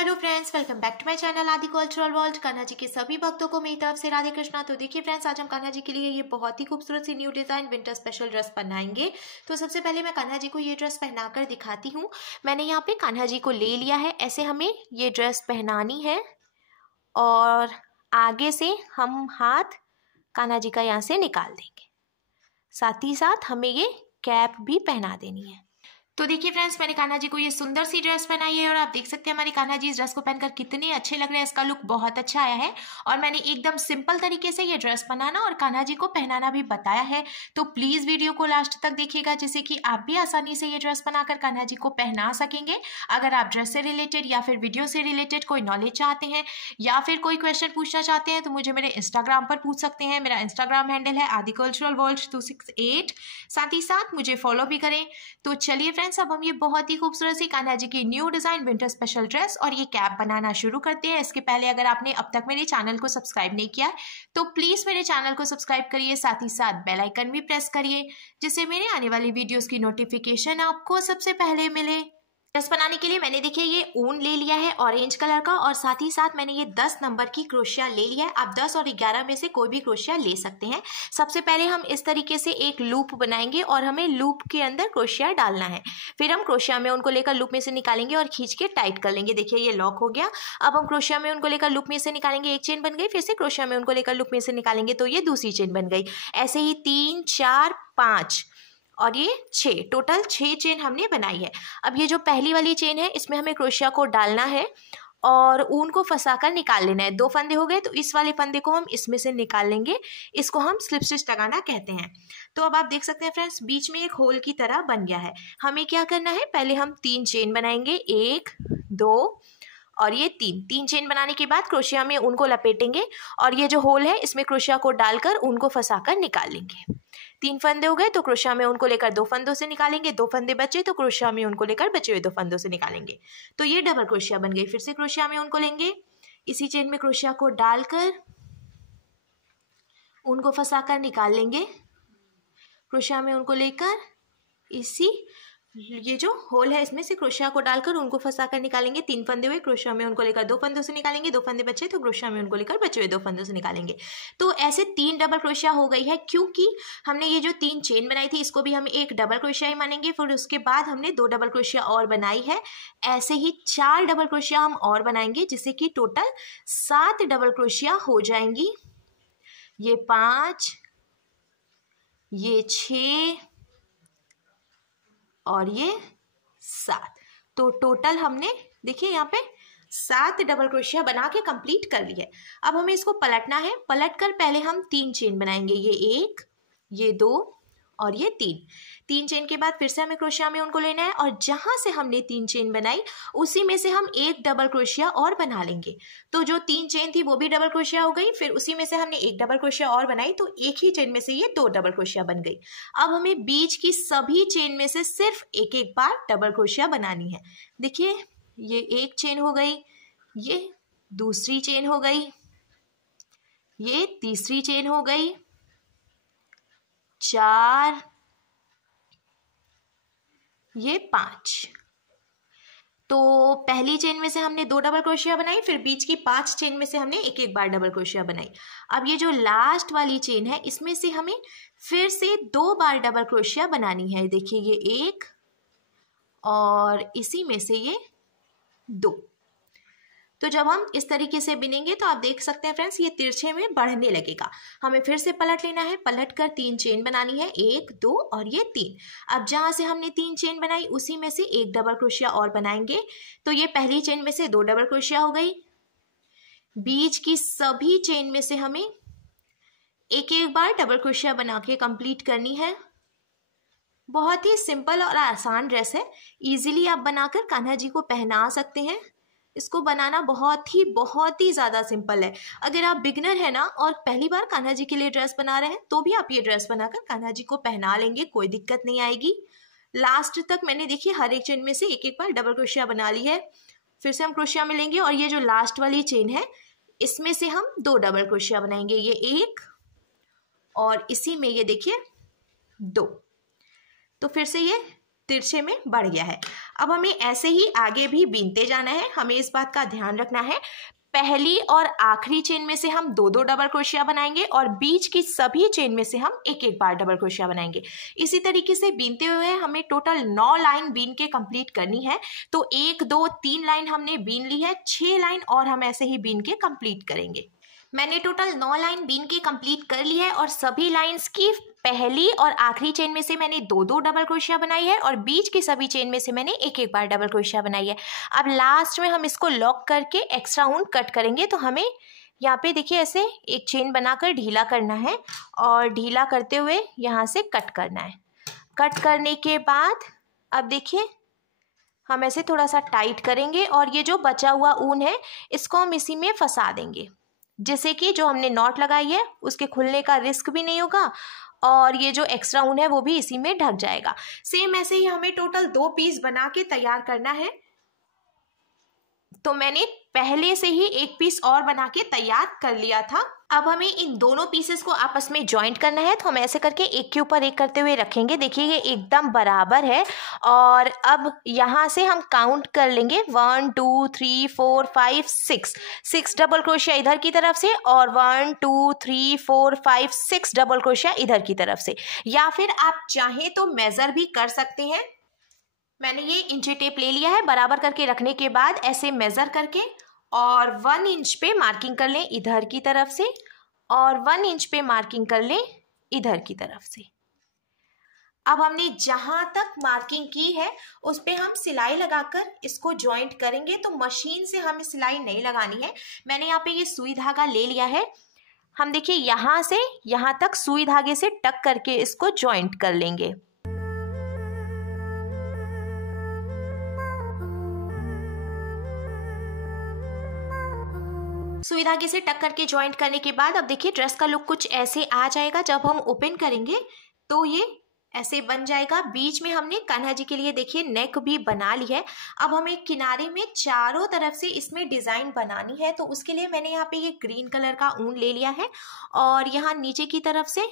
Hello friends, welcome back to my channel Aadi cultural world. Kanha ji के सभी भक्तों को मेरी तरफ से राधे कृष्णा। तो देखिए फ्रेंड्स, आज हम कान्हा जी के लिए ये बहुत ही खूबसूरत सी new design winter special dress बनाएंगे। तो सबसे पहले मैं कान्हा जी को ये ड्रेस पहनाकर दिखाती हूँ। मैंने यहाँ पे कान्हा जी को ले लिया है, ऐसे हमें ये ड्रेस पहनानी है और आगे से हम हाथ कान्हा जी का यहाँ से निकाल देंगे। साथ ही साथ हमें ये कैप भी पहना देनी है। तो देखिए फ्रेंड्स, मैंने कान्हा जी को ये सुंदर सी ड्रेस पहनाई है और आप देख सकते हैं हमारी कान्हा जी इस ड्रेस को पहनकर कितने अच्छे लग रहे हैं। इसका लुक बहुत अच्छा आया है और मैंने एकदम सिंपल तरीके से ये ड्रेस बनाना और कान्हा जी को पहनाना भी बताया है। तो प्लीज वीडियो को लास्ट तक देखिएगा, जिससे कि आप भी आसानी से ये ड्रेस बनाकर कान्हा जी को पहना सकेंगे। अगर आप ड्रेस से रिलेटेड या फिर वीडियो से रिलेटेड कोई नॉलेज चाहते हैं या फिर कोई क्वेश्चन पूछना चाहते हैं तो मुझे मेरे इंस्टाग्राम पर पूछ सकते हैं। मेरा इंस्टाग्राम हैंडल है आदि कल्चरल वर्ल्ड 268। साथ ही साथ मुझे फॉलो भी करें। तो चलिए फ्रेंड्स, अब हम ये बहुत ही खूबसूरत सी कान्हा जी की new design winter special dress और ये कैप बनाना शुरू करते हैं। इसके पहले अगर आपने अब तक मेरे चैनल को सब्सक्राइब नहीं किया तो प्लीज मेरे चैनल को सब्सक्राइब करिए, साथ ही साथ बेल आइकन भी प्रेस करिए, जिससे मेरे आने वाली वीडियोस की नोटिफिकेशन आपको सबसे पहले मिले। ड्रेस बनाने के लिए मैंने देखिए ये ऊन ले लिया है ऑरेंज कलर का और साथ ही साथ मैंने ये 10 नंबर की क्रोशिया ले लिया है। आप 10 और 11 में से कोई भी क्रोशिया ले सकते हैं। सबसे पहले हम इस तरीके से एक लूप बनाएंगे और हमें लूप के अंदर क्रोशिया डालना है। फिर हम क्रोशिया में उनको लेकर लूप में से निकालेंगे और खींच के टाइट कर लेंगे। देखिए ये लॉक हो गया। अब हम क्रोशिया में उनको लेकर लूप में से निकालेंगे, एक चेन बन गई। फिर से क्रोशिया में उनको लेकर लूप में से निकालेंगे तो ये दूसरी चेन बन गई। ऐसे ही 3, 4, 5 और ये 6, टोटल 6 चेन हमने बनाई है। अब ये जो पहली वाली चेन है इसमें हमें क्रोशिया को डालना है और ऊन को फंसाकर निकाल लेना है। 2 फंदे हो गए तो इस वाले फंदे को हम इसमें से निकाल लेंगे। इसको हम स्लिप स्टिच लगाना कहते हैं। तो अब आप देख सकते हैं फ्रेंड्स, बीच में एक होल की तरह बन गया है। हमें क्या करना है, पहले हम 3 चेन बनाएंगे, 1, 2 और ये 3 चेन बनाने के बाद क्रोशिया में ऊन को लपेटेंगे और ये जो होल है इसमें क्रोशिया को डालकर ऊन को फंसाकर निकाल लेंगे। 3 फंदे हो गए तो क्रोशिया में उनको लेकर 2 फंदों से निकालेंगे। 2 फंदे बचे तो क्रोशिया में उनको लेकर बचे हुए 2 फंदों से निकालेंगे। तो ये डबल क्रोशिया बन गई। फिर से क्रोशिया में उनको लेंगे, इसी चेन में क्रोशिया को डालकर उनको फंसाकर निकाल लेंगे। क्रोशिया में उनको लेकर इसी ये जो होल है इसमें से क्रोशिया को डालकर उनको फंसाकर निकालेंगे। 3 फंदे हुए, क्रोशिया में उनको लेकर 2 फंदों से निकालेंगे। 2 फंदे बचे तो क्रोशिया में उनको लेकर बचे हुए 2 फंदों से निकालेंगे। तो ऐसे 3 डबल क्रोशिया हो गई है, क्योंकि हमने ये जो 3 चेन बनाई थी इसको भी हम एक डबल क्रोशिया ही मानेंगे। फिर उसके बाद हमने 2 डबल क्रोशिया और बनाई है। ऐसे ही 4 डबल क्रोशिया हम और बनाएंगे, जिससे कि टोटल 7 डबल क्रोशिया हो जाएंगी। ये 5, ये 6 और ये 7। तो टोटल हमने देखिए यहाँ पे 7 डबल क्रोशिया बना के कंप्लीट कर ली है। अब हमें इसको पलटना है। पलट कर पहले हम 3 चेन बनाएंगे, ये 1, ये 2 और ये 3 चेन के बाद फिर से हमें क्रोशिया में उनको लेना है और जहां से हमने 3 चेन बनाई उसी में से हम एक डबल क्रोशिया और बना लेंगे। तो जो 3 चेन थी वो भी डबल क्रोशिया हो गई। फिर उसी में से हमने एक डबल क्रोशिया और बनाई तो एक ही चेन में से ये 2 डबल क्रोशिया बन गई। अब हमें बीच की सभी चेन में से सिर्फ एक एक बार डबल क्रोशिया बनानी है। देखिए ये एक चेन हो गई, ये दूसरी चेन हो गई, ये तीसरी चेन हो गई, 4, ये 5। तो पहली चेन में से हमने 2 डबल क्रोशिया बनाई, फिर बीच की 5 चेन में से हमने एक एक बार डबल क्रोशिया बनाई। अब ये जो लास्ट वाली चेन है इसमें से हमें फिर से 2 बार डबल क्रोशिया बनानी है। देखिए ये 1 और इसी में से ये 2। तो जब हम इस तरीके से बिनेंगे तो आप देख सकते हैं फ्रेंड्स, ये तिरछे में बढ़ने लगेगा। हमें फिर से पलट लेना है। पलट कर 3 चेन बनानी है, 1, 2 और ये 3। अब जहां से हमने 3 चेन बनाई उसी में से एक डबल क्रोशिया और बनाएंगे। तो ये पहली चेन में से 2 डबल क्रोशिया हो गई। बीच की सभी चेन में से हमें एक एक बार डबल क्रोशिया बना के कंप्लीट करनी है। बहुत ही सिंपल और आसान ड्रेस है। इजीली आप बनाकर कान्हा जी को पहना सकते हैं। इसको बनाना बहुत ही ज़्यादा सिंपल है। अगर आप बिगनर है ना और पहली बार कान्हा जी के लिए ड्रेस बना रहे हैं तो भी आप ये ड्रेस बनाकर कान्हा जी को पहना लेंगे, कोई दिक्कत नहीं आएगी। लास्ट तक मैंने देखिए हर एक चेन में से एक एक बार डबल क्रोशिया बना ली है। फिर से हम क्रोशिया में लेंगे और ये जो लास्ट वाली चेन है इसमें से हम 2 डबल क्रोशिया बनाएंगे, ये 1 और इसी में ये देखिए 2। तो फिर से ये तिरछे में बढ़ गया है। अब हमें ऐसे ही आगे भी बीनते जाना है। हमें इस बात का ध्यान रखना है, पहली और आखिरी चेन में से हम 2-2 डबल क्रोशिया बनाएंगे और बीच की सभी चेन में से हम 1-1 बार डबल क्रोशिया बनाएंगे। इसी तरीके से बीनते हुए हमें टोटल 9 लाइन बीन के कंप्लीट करनी है। तो 1, 2, 3 लाइन हमने बीन ली है, 6 लाइन और हम ऐसे ही बीन के कंप्लीट करेंगे। मैंने टोटल 9 लाइन बीन के कंप्लीट कर ली है और सभी लाइंस की पहली और आखिरी चेन में से मैंने 2-2 डबल क्रोशिया बनाई है और बीच की सभी चेन में से मैंने 1-1 बार डबल क्रोशिया बनाई है। अब लास्ट में हम इसको लॉक करके एक्स्ट्रा ऊन कट करेंगे। तो हमें यहाँ पे देखिए ऐसे एक चेन बनाकर ढीला करना है और ढीला करते हुए यहाँ से कट करना है। कट करने के बाद अब देखिए हम ऐसे थोड़ा सा टाइट करेंगे और ये जो बचा हुआ ऊन है इसको हम इसी में फंसा देंगे, जिससे कि जो हमने नॉट लगाई है उसके खुलने का रिस्क भी नहीं होगा और ये जो एक्स्ट्रा ऊन है वो भी इसी में ढक जाएगा। सेम ऐसे ही हमें टोटल 2 पीस बना के तैयार करना है। तो मैंने पहले से ही एक पीस और बना के तैयार कर लिया था। अब हमें इन दोनों पीसेस को आपस में जॉइंट करना है। तो हम ऐसे करके एक के ऊपर एक करते हुए रखेंगे। देखिए ये एकदम बराबर है और अब यहाँ से हम काउंट कर लेंगे 1 2 3 4 5 6 डबल क्रोशिया इधर की तरफ से और 1 2 3 4 5 6 डबल क्रोशिया इधर की तरफ से, या फिर आप चाहें तो मेजर भी कर सकते हैं। मैंने ये इंची टेप ले लिया है। बराबर करके रखने के बाद ऐसे मेजर करके और 1 इंच पे मार्किंग कर लें इधर की तरफ से और 1 इंच पे मार्किंग कर लें इधर की तरफ से। अब हमने जहां तक मार्किंग की है उस पे हम सिलाई लगाकर इसको जॉइंट करेंगे। तो मशीन से हमें सिलाई नहीं लगानी है। मैंने यहाँ पे ये सुई धागा ले लिया है। हम देखिए यहाँ से यहाँ तक सुई धागे से टक करके इसको जॉइंट कर लेंगे। सुई धागे से टक करके ज्वाइंट करने के बाद अब देखिए ड्रेस का लुक कुछ ऐसे आ जाएगा। जब हम ओपन करेंगे तो ये ऐसे बन जाएगा। बीच में हमने कान्हा जी के लिए देखिए नेक भी बना ली है। अब हमें किनारे में चारों तरफ से इसमें डिजाइन बनानी है। तो उसके लिए मैंने यहाँ पे ये ग्रीन कलर का ऊन ले लिया है और यहाँ नीचे की तरफ से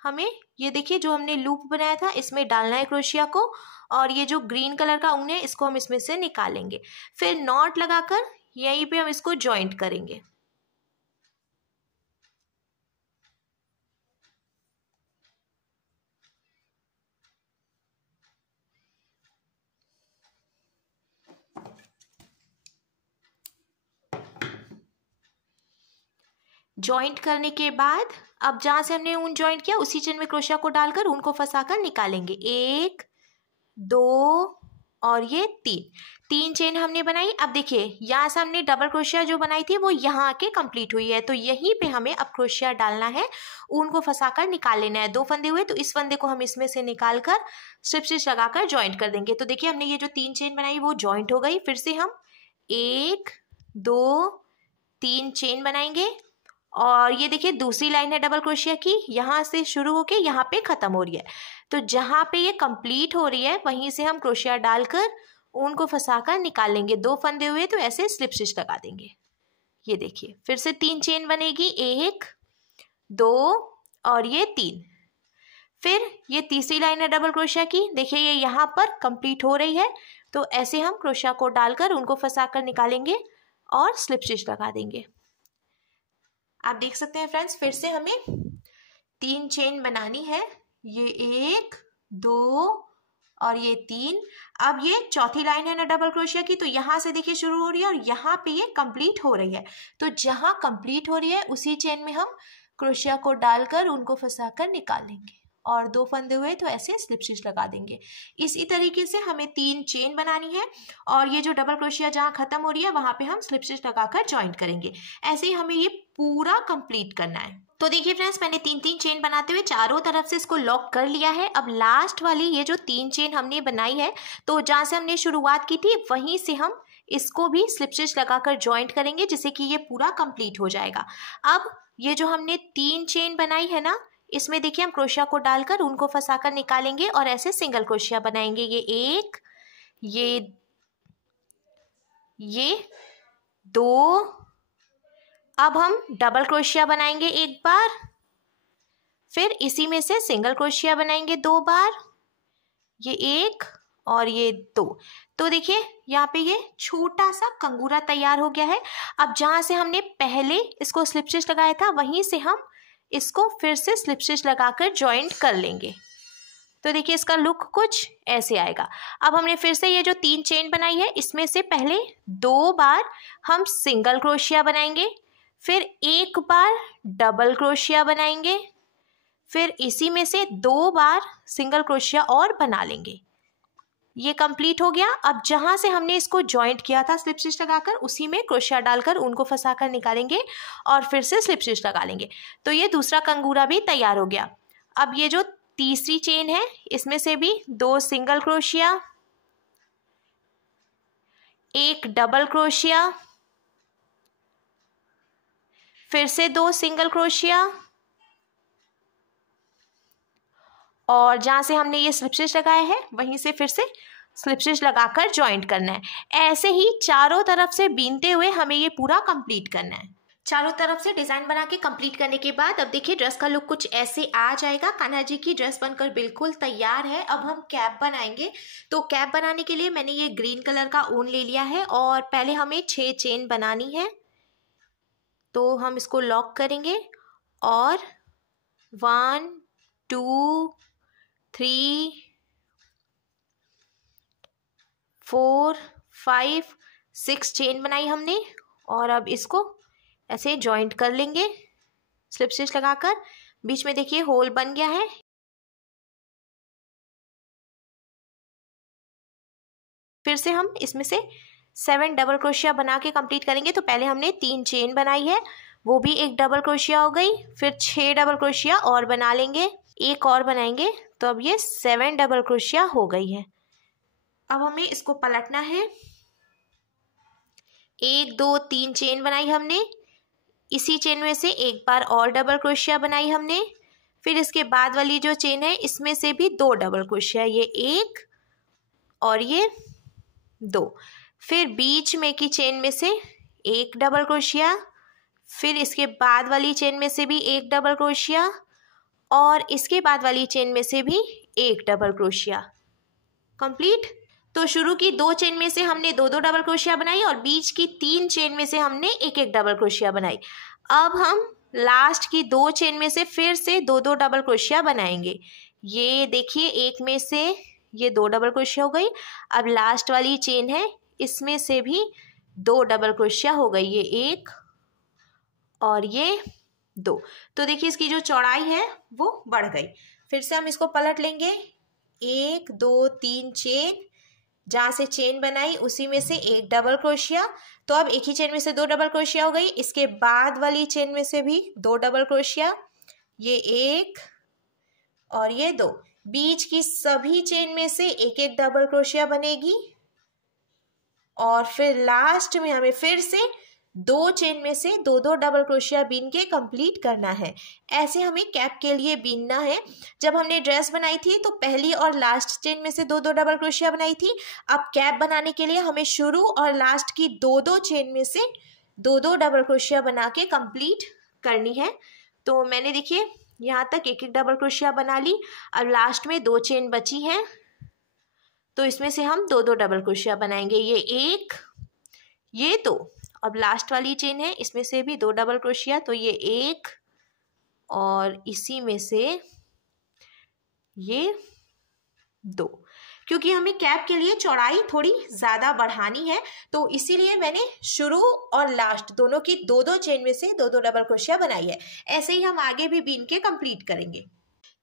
हमें ये देखिए जो हमने लूप बनाया था इसमें डालना है क्रोशिया को और ये जो ग्रीन कलर का ऊन है इसको हम इसमें से निकालेंगे। फिर नॉट लगाकर यहीं पे हम इसको ज्वाइंट करेंगे। ज्वाइंट करने के बाद अब जहां से हमने ऊन ज्वाइंट किया उसी चेन में क्रोशिया को डालकर ऊन को फंसाकर निकालेंगे। 1 2 और ये 3 चेन हमने बनाई। अब देखिए यहाँ से हमने डबल क्रोशिया जो बनाई थी वो यहाँ आके कंप्लीट हुई है। तो यहीं पे हमें अब क्रोशिया डालना है, ऊन को फंसाकर निकाल लेना है। 2 फंदे हुए तो इस फंदे को हम इसमें से निकाल कर स्ट्रिप स्टिच लगाकर ज्वाइंट कर देंगे। तो देखिए हमने ये जो 3 चेन बनाई वो ज्वाइंट हो गई। फिर से हम 1 2 3 चेन बनाएंगे और ये देखिए दूसरी लाइन है डबल क्रोशिया की, यहाँ से शुरू होके यहाँ पे खत्म हो रही है। तो जहाँ पे ये कंप्लीट हो रही है वहीं से हम क्रोशिया डालकर ऊन को फंसाकर निकालेंगे। 2 फंदे हुए तो ऐसे स्लिप स्टिच लगा देंगे। ये देखिए फिर से 3 चेन बनेगी, 1 2 और ये 3। फिर ये तीसरी लाइन है डबल क्रोशिया की, देखिए ये यहाँ पर कंप्लीट हो रही है। तो ऐसे हम क्रोशिया को डालकर उनको फंसाकर निकालेंगे और स्लिप स्टिच लगा देंगे। आप देख सकते हैं फ्रेंड्स, फिर से हमें 3 चेन बनानी है। ये 1 2 और ये 3। अब ये चौथी लाइन है ना डबल क्रोशिया की, तो यहाँ से देखिए शुरू हो रही है और यहाँ पे ये कंप्लीट हो रही है। तो जहाँ कंप्लीट हो रही है उसी चेन में हम क्रोशिया को डालकर उनको फंसाकर निकाल लेंगे और 2 फंदे हुए तो ऐसे स्लिप स्टिच लगा देंगे। इसी तरीके से हमें 3 चेन बनानी है और ये जो डबल क्रोशिया जहाँ खत्म हो रही है वहां पे हम स्लिप स्टिच लगाकर ज्वाइंट करेंगे। ऐसे ही हमें ये पूरा कंप्लीट करना है। तो देखिए फ्रेंड्स, मैंने 3 चेन बनाते हुए चारों तरफ से इसको लॉक कर लिया है। अब लास्ट वाली ये जो 3 चेन हमने बनाई है तो जहाँ से हमने शुरुआत की थी वहीं से हम इसको भी स्लिप स्टिच लगाकर ज्वाइंट करेंगे, जिससे कि ये पूरा कंप्लीट हो जाएगा। अब ये जो हमने 3 चेन बनाई है ना, इसमें देखिए हम क्रोशिया को डालकर उनको फंसाकर निकालेंगे और ऐसे सिंगल क्रोशिया बनाएंगे। ये 1 ये 2। अब हम डबल क्रोशिया बनाएंगे 1 बार, फिर इसी में से सिंगल क्रोशिया बनाएंगे 2 बार, ये 1 और ये 2। तो देखिए यहाँ पे ये छोटा सा कंगूरा तैयार हो गया है। अब जहाँ से हमने पहले इसको स्लिप स्टिच लगाया था वहीं से हम इसको फिर से स्लिप स्टिच लगाकर जॉइंट कर लेंगे। तो देखिए इसका लुक कुछ ऐसे आएगा। अब हमने फिर से ये जो 3 चेन बनाई है इसमें से पहले 2 बार हम सिंगल क्रोशिया बनाएंगे, फिर 1 बार डबल क्रोशिया बनाएंगे, फिर इसी में से 2 बार सिंगल क्रोशिया और बना लेंगे। ये कंप्लीट हो गया। अब जहाँ से हमने इसको जॉइंट किया था स्लिप स्टिच लगाकर उसी में क्रोशिया डालकर उनको फंसाकर निकालेंगे और फिर से स्लिप स्टिच लगा लेंगे। तो ये दूसरा कंगूरा भी तैयार हो गया। अब ये जो तीसरी चेन है इसमें से भी 2 सिंगल क्रोशिया, 1 डबल क्रोशिया, फिर से 2 सिंगल क्रोशिया और जहाँ से हमने ये स्लिप स्टिच लगाया है वहीं से फिर से स्लिप स्टिच लगाकर जॉइंट करना है। ऐसे ही चारों तरफ से बीनते हुए हमें ये पूरा कंप्लीट करना है। चारों तरफ से डिजाइन बना के कंप्लीट करने के बाद अब देखिए ड्रेस का लुक कुछ ऐसे आ जाएगा। कान्हा जी की ड्रेस बनकर बिल्कुल तैयार है। अब हम कैप बनाएंगे। तो कैप बनाने के लिए मैंने ये ग्रीन कलर का ऊन ले लिया है और पहले हमें 6 चेन बनानी है। तो हम इसको लॉक करेंगे और 1 2 3 4 5 6 चेन बनाई हमने और अब इसको ऐसे जॉइंट कर लेंगे स्लिप स्टिच लगाकर। बीच में देखिए होल बन गया है। फिर से हम इसमें से 7 डबल क्रोशिया बना के कंप्लीट करेंगे। तो पहले हमने 3 चेन बनाई है, वो भी 1 डबल क्रोशिया हो गई। फिर 6 डबल क्रोशिया और बना लेंगे, एक और बनाएंगे तो अब ये 7 डबल क्रोशिया हो गई है। अब हमें इसको पलटना है। 1 2 3 चेन बनाई हमने, इसी चेन में से एक बार और डबल क्रोशिया बनाई हमने। फिर इसके बाद वाली जो चेन है इसमें से भी 2 डबल क्रोशिया, ये 1 और ये 2। फिर बीच में की चेन में से 1 डबल क्रोशिया, फिर इसके बाद वाली चेन में से भी 1 डबल क्रोशिया और इसके बाद वाली चेन में से भी 1 डबल क्रोशिया। कंप्लीट। तो शुरू की 2 चेन में से हमने 2 डबल क्रोशिया बनाई और बीच की 3 चेन में से हमने 1 डबल क्रोशिया बनाई। अब हम लास्ट की 2 चेन में से फिर से 2 डबल क्रोशिया बनाएंगे। ये देखिए एक में से ये 2 डबल क्रोशिया हो गई। अब लास्ट वाली चेन है इसमें से भी 2 डबल क्रोशिया हो गई, ये 1 और ये 2। तो देखिए इसकी जो चौड़ाई है वो बढ़ गई। फिर से हम इसको पलट लेंगे। 1 2 3 चेन, जहाँ से चेन बनाई उसी में से 1 डबल क्रोशिया। तो अब एक ही चेन में से 2 डबल क्रोशिया हो गई। इसके बाद वाली चेन में से भी 2 डबल क्रोशिया, ये 1 और ये 2। बीच की सभी चेन में से 1 डबल क्रोशिया बनेगी और फिर लास्ट में हमें फिर से 2 चेन में से 2 डबल क्रोशिया बीन के कंप्लीट करना है। ऐसे हमें कैप के लिए बीनना है। जब हमने ड्रेस बनाई थी तो पहली और लास्ट चेन में से 2 डबल क्रोशिया बनाई थी। अब कैप बनाने के लिए हमें शुरू और लास्ट की 2 चेन में से 2 डबल क्रोशिया बना के कंप्लीट करनी है। तो मैंने देखिए यहाँ तक 1 डबल क्रोशिया बना ली। अब लास्ट में 2 चेन बची हैं तो इसमें से हम 2 डबल क्रोशिया बनाएंगे, ये 1 ये 2। अब लास्ट वाली चेन है इसमें से भी 2 डबल क्रोशिया, तो ये 1 और इसी में से ये 2। क्योंकि हमें कैप के लिए चौड़ाई थोड़ी ज़्यादा बढ़ानी है तो इसीलिए मैंने शुरू और लास्ट दोनों की 2 चेन में से 2 डबल क्रोशिया बनाई है। ऐसे ही हम आगे भी बीन के कंप्लीट करेंगे।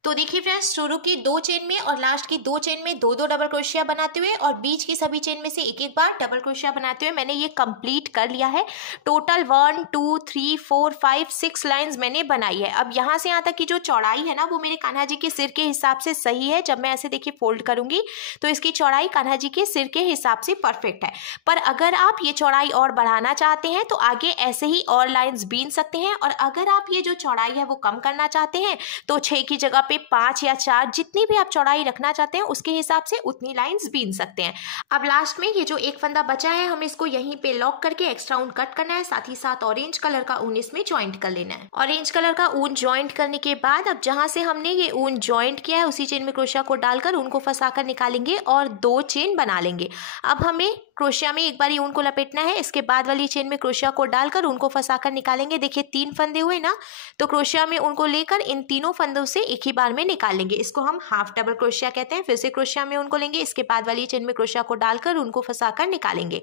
तो देखिए फ्रेंड्स, शुरू की 2 चेन में और लास्ट की 2 चेन में 2 डबल क्रोशिया बनाते हुए और बीच की सभी चेन में से 1 बार डबल क्रोशिया बनाते हुए मैंने ये कंप्लीट कर लिया है। टोटल 1 2 3 4 5 6 लाइंस मैंने बनाई है। अब यहाँ से यहाँ तक की जो चौड़ाई है ना वो मेरे कान्हा जी के सिर के हिसाब से सही है। जब मैं ऐसे देखिए फोल्ड करूंगी तो इसकी चौड़ाई कान्हा जी के सिर के हिसाब से परफेक्ट है। पर अगर आप ये चौड़ाई और बढ़ाना चाहते हैं तो आगे ऐसे ही और लाइन्स बीन सकते हैं और अगर आप ये जो चौड़ाई है वो कम करना चाहते हैं तो 6 की जगह पे पे 5 या 4 जितनी भी आप चौड़ाई रखना चाहते हैं उसके हिसाब से उतनी लाइंस बीन सकते हैं। अब लास्ट में ये जो एक फंदा बचा है हमें इसको यहीं पे लॉक करके एक्स्ट्रा ऊन कट करना है, साथ ही साथ ऑरेंज कलर का ऊन इसमें ज्वाइंट कर लेना है। ऑरेंज कलर का ऊन ज्वाइंट करने के बाद अब जहां से हमने ये ऊन ज्वाइंट किया है उसी चेन में क्रोशिया को डालकर ऊन को फंसाकर निकालेंगे और 2 चेन बना लेंगे। अब हमें क्रोशिया में एक बार ऊन को लपेटना है, इसके बाद वाली चेन में क्रोशिया को डालकर ऊन को फंसाकर निकालेंगे। देखिए 3 फंदे हुए ना, तो क्रोशिया में ऊन को लेकर इन तीनों फंदों से एक ही बार में निकाल लेंगे। इसको हम हाफ डबल क्रोशिया कहते हैं। फिर से क्रोशिया में ऊन को लेंगे, इसके बाद वाली चेन में क्रोशिया को डालकर ऊन को फंसाकर निकालेंगे।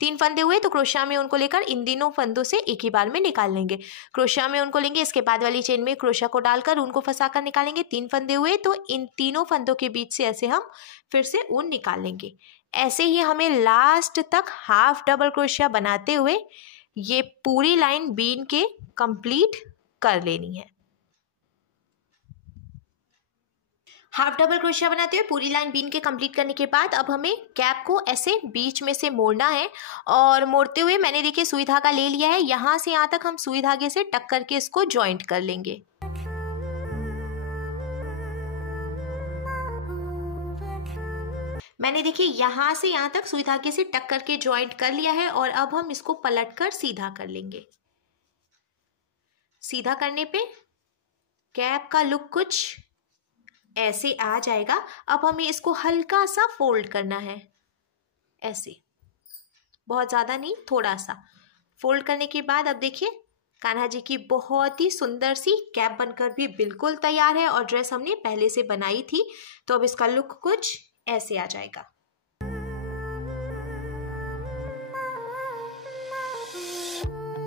3 फंदे हुए तो क्रोशिया में ऊन को लेकर इन तीनों फंदों से एक ही बार में निकाल लेंगे। क्रोशिया में ऊन को लेंगे, इसके बाद वाली चेन में क्रोशिया को डालकर ऊन को फंसाकर निकालेंगे। 3 फंदे हुए तो इन तीनों फंदों के बीच से ऐसे हम फिर से ऊन निकाल लेंगे। ऐसे ही हमें लास्ट तक हाफ डबल क्रोशिया बनाते हुए ये पूरी लाइन बीन के कंप्लीट कर लेनी है। हाफ डबल क्रोशिया बनाते हुए पूरी लाइन बीन के कंप्लीट करने के बाद अब हमें कैप को ऐसे बीच में से मोड़ना है और मोड़ते हुए मैंने देखिए सुई धागा ले लिया है, यहाँ से यहाँ तक हम सुई धागे से टक करके इसको ज्वाइंट कर लेंगे। मैंने देखिए यहाँ से यहाँ तक सुई धागे से टक करके ज्वाइंट कर लिया है और अब हम इसको पलटकर सीधा कर लेंगे। सीधा करने पे कैप का लुक कुछ ऐसे आ जाएगा। अब हमें इसको हल्का सा फोल्ड करना है, ऐसे, बहुत ज़्यादा नहीं, थोड़ा सा फोल्ड करने के बाद अब देखिए कान्हा जी की बहुत ही सुंदर सी कैप बनकर भी बिल्कुल तैयार है और ड्रेस हमने पहले से बनाई थी, तो अब इसका लुक कुछ ऐसे आ जाएगा।